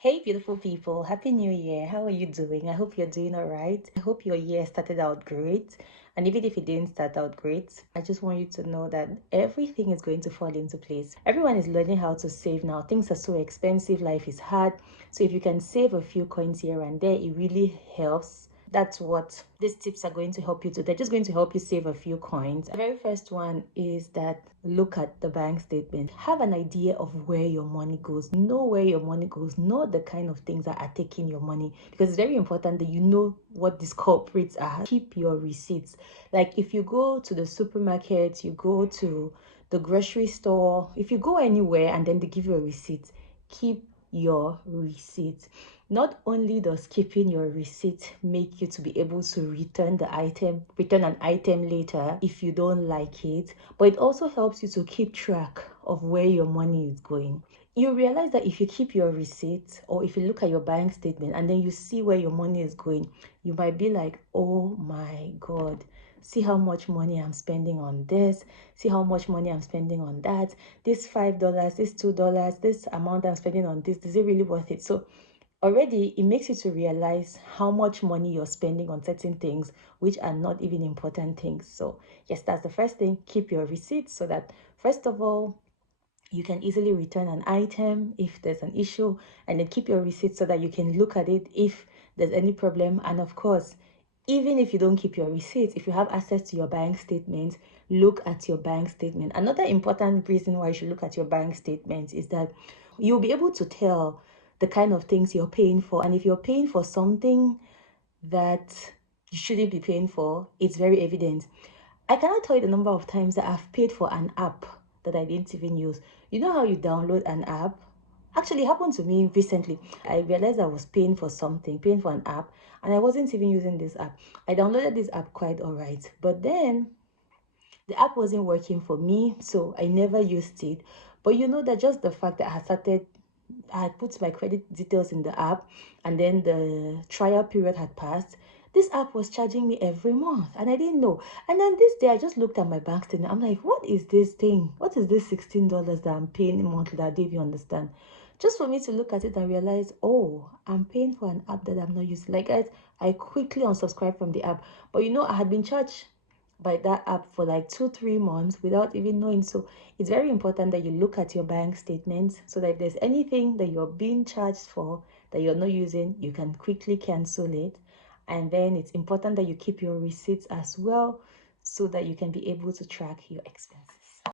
Hey, beautiful people. Happy New Year. How are you doing? I hope you're doing all right. I hope your year started out great. And even if it didn't start out great, I just want you to know that everything is going to fall into place. Everyone is learning how to save now. Things are so expensive, life is hard. So if you can save a few coins here and there, it really helps. That's what these tips are going to help you do. They're just going to help you save a few coins. The very first one is that look at the bank statement. Have an idea of where your money goes. Know where your money goes. Know the kind of things that are taking your money, because it's very important that you know what these culprits are. Keep your receipts. Like if you go to the supermarket, you go to the grocery store, if you go anywhere and then they give you a receipt, keep your receipt. Not only does keeping your receipt make you to be able to return an item later if you don't like it, but it also helps you to keep track of where your money is going. You realize that if you keep your receipt, or if you look at your bank statement and then you see where your money is going, you might be like, oh my God, see how much money I'm spending on this, see how much money I'm spending on that, this $5, this $2, this amount I'm spending on this, is it really worth it? So already it makes you to realize how much money you're spending on certain things which are not even important things. So yes, that's the first thing. Keep your receipts so that first of all you can easily return an item if there's an issue, and then keep your receipts so that you can look at it if there's any problem. And of course, even if you don't keep your receipts, if you have access to your bank statement, look at your bank statement. Another important reason why you should look at your bank statement is that you'll be able to tell the kind of things you're paying for. And if you're paying for something that you shouldn't be paying for, it's very evident. I cannot tell you the number of times that I've paid for an app that I didn't even use. You know how you download an app? Actually, it happened to me recently. I realized I was paying for something, paying for an app, and I wasn't even using this app. I downloaded this app quite all right, but then the app wasn't working for me, so I never used it. But you know that just the fact that I had put my credit details in the app, and then the trial period had passed, this app was charging me every month and I didn't know. And then this day I just looked at my bank statement. I'm like, what is this thing? What is this $16 that I'm paying monthly that I didn't even understand? Just for me to look at it and realize, oh, I'm paying for an app that I'm not using. Like I quickly unsubscribed from the app. But you know, I had been charged by that app for like 2-3 months without even knowing. So it's very important that you look at your bank statements so that if there's anything that you're being charged for that you're not using, you can quickly cancel it. And then it's important that you keep your receipts as well so that you can be able to track your expenses.